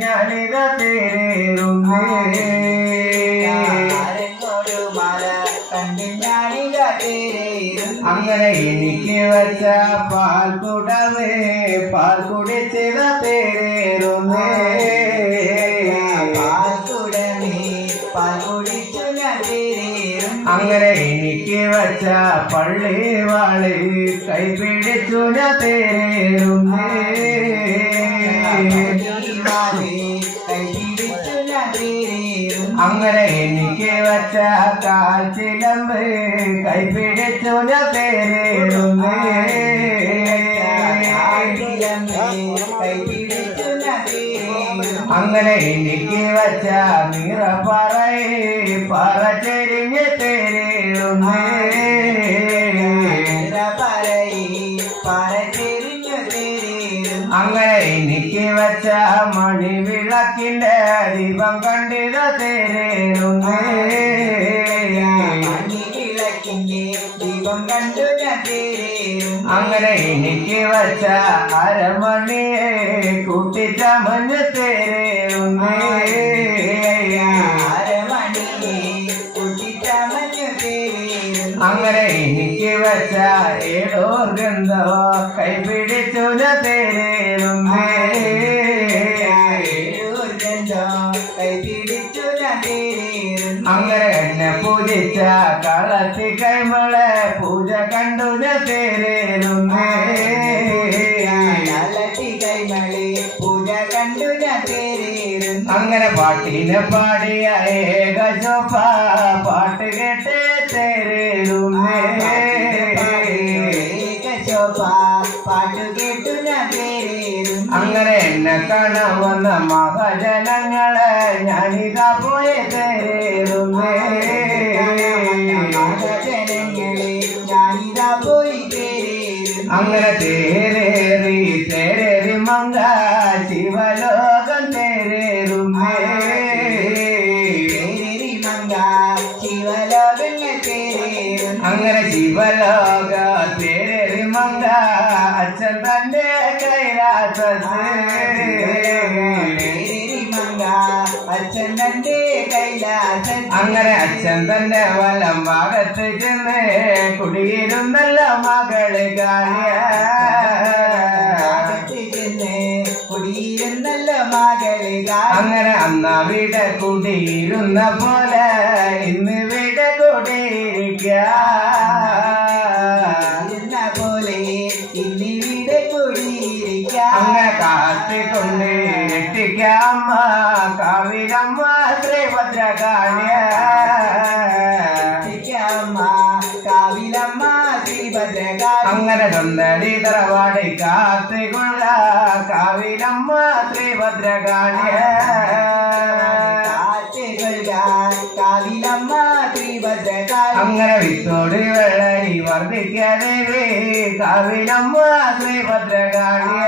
ഞാനിത തേരുന്നേ ആരെങ്ങോട് മല കണ്ട് ഞാനിക തേരേറും അങ്ങനെ എനിക്ക് വച്ച പാൽ കുടവേ പാൽ കുടിച്ചിത തേരുന്നേ അങ്ങനെ എനിക്ക് വച്ച പള്ളി വാളി കൈപിടിച്ചു ഞാൻ അങ്ങനെ എനിക്ക് വെച്ച കാൽച്ചിലമ്പ് കൈപിടിച്ചു ഞാൻ തേരുന്നേ. കൈ പിടിച്ചു ഞാൻ തേരേറും അങ്ങനെ എനിക്ക് വച്ച നിറ പറയേ പറ ചെരിഞ്ഞ് തേരുന്നേ അങ്ങനെ എനിക്ക് വച്ച മണി വിളക്കിന്റെ ദീപം കണ്ടിട തേരുന്നേ ദീപം കണ്ടു ഞാൻ തേരും അങ്ങനെ എനിക്ക് വച്ച അരമണിയെ കൂട്ടിച്ചമഞ്ഞ് തേരേറും അങ്ങനെ എനിക്ക് വച്ച ഏടോ ഗന്ധോ കൈപിടിച്ചു ഞാൻ തേരേറും അങ്ങനെ എന്നെ പൂജിച്ച കളത്തി കൈമളെ പൂജ അങ്ങനെ പാട്ടിനെ പാടിയ പാട്ട് കേട്ട് പാട്ടു ഞാൻ അങ്ങനെ എന്നെ കാണാൻ വന്ന മഹാജനങ്ങളെ ഞാനിതാ പോയ തേരുന്നേ അങ്ങനെ തേരേറി തേരേറി മങ്ക ശിവലോകം തേരേറും തേരേറി മങ്ക ശിവലോകം തേരേറും അങ്ങനെ ശിവലോക തേരേറി മങ്ക അച്ഛൻ തന്റെ കൈലാസ തേരേറി മങ്ക അച്ഛൻ തന്റെ കൈലാസൻ അങ്ങനെ അച്ഛൻ തന്റെ വലം ഭാഗത്ത് ചെന്ന് കുടിയിരുന്നല്ല മകൾ കാണിയ അങ്ങനെ അന്ന കുടിയിരുന്നല്ല മകൾ അന്നവിടെ കുടിയിരുന്ന പോലെ ഇന്ന് ഇവിടെ കുടിയിരിക്ക. പോലെ പോലെ ഇന്നിവിടെ കുടിയിരിക്ക. അങ്ങനെ കാത്തിക്കൊണ്ട് ശ്രീഭദ്രകാളിയ അമ്മ കാവിലമ്മ ശ്രീഭദ്രകാളി അങ്ങനെ സ്വന്തടി തറവാടി കാത്തുകൊള്ള കാവിലമ്മ ശ്രീഭദ്രകാളിയ കാറ്റുകൊള്ളുക കാവിലമ്മ ശ്രീഭദ്രകാളി അങ്ങനെ വിത്തോട് വെള്ളരി വർദ്ധിക്കാതെ കാവിലമ്മ ശ്രീഭദ്രകാളിയ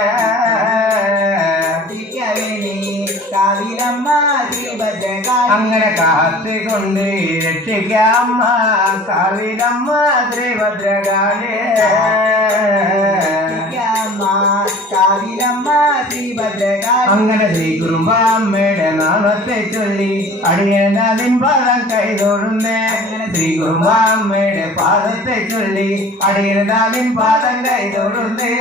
അങ്ങനെ കാത്തിക്കൊണ്ട് രക്ഷിക്കാമ്മ കാവിലമ്മ ശ്രീഭദ്രകാളി അങ്ങനെ ശ്രീ കുറുമ്പാമ്മയുടെ നാമത്തെ ചൊല്ലി അടിയനാഥിൻ പാദം കൈതൊഴുന്നേ ശ്രീ കുറുമ്പാമ്മയുടെ പാദത്തെ ചൊല്ലി അടിയനാഥിൻ പാദം കൈതൊഴുന്നേ